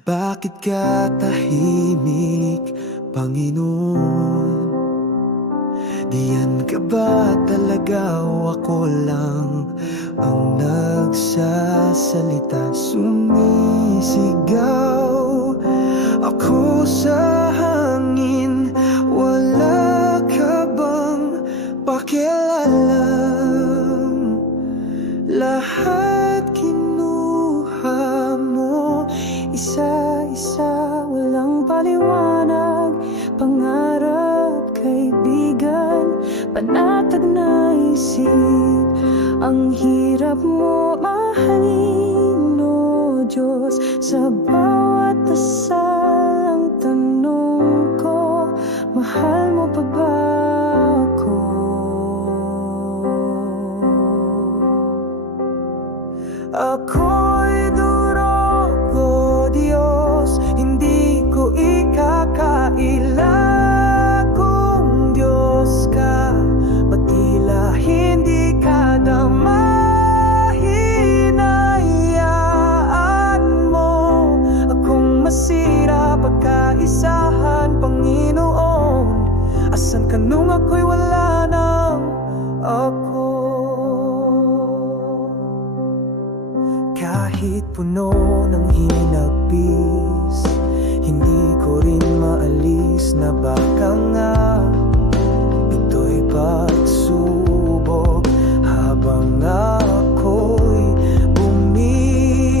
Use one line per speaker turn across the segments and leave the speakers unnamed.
Bakit ka tahimik, Panginoon? Diyan ka ba talaga o ako lang ang nagsasalita Sumisigaw ako sa hangin Wala ka bang pakialam? Lahat mo Isa-isa walang paliwanag. Pangarap, kaibigan Panatag na isip. Ang hirap mo mahalin, o Diyos Sa bawat dasal ang tanong ko Mahal mo pa ba Asan ka nung ako'y wala nang ako? Kahit puno ng hinagpis Hindi ko rin maalis na baka nga Ito'y pagsubok. Habang ako'y bumibigay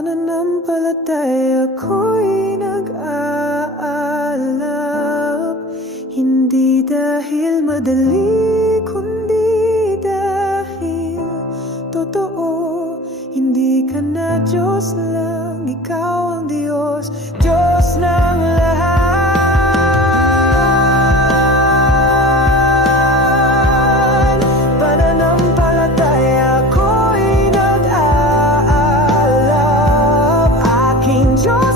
pananampalataya ko'y nag-aalap. Hindi dahil madali, kundi dahil totoo. Hindi ka na Diyos lang, Ikaw ang Diyos. Diyos na joy.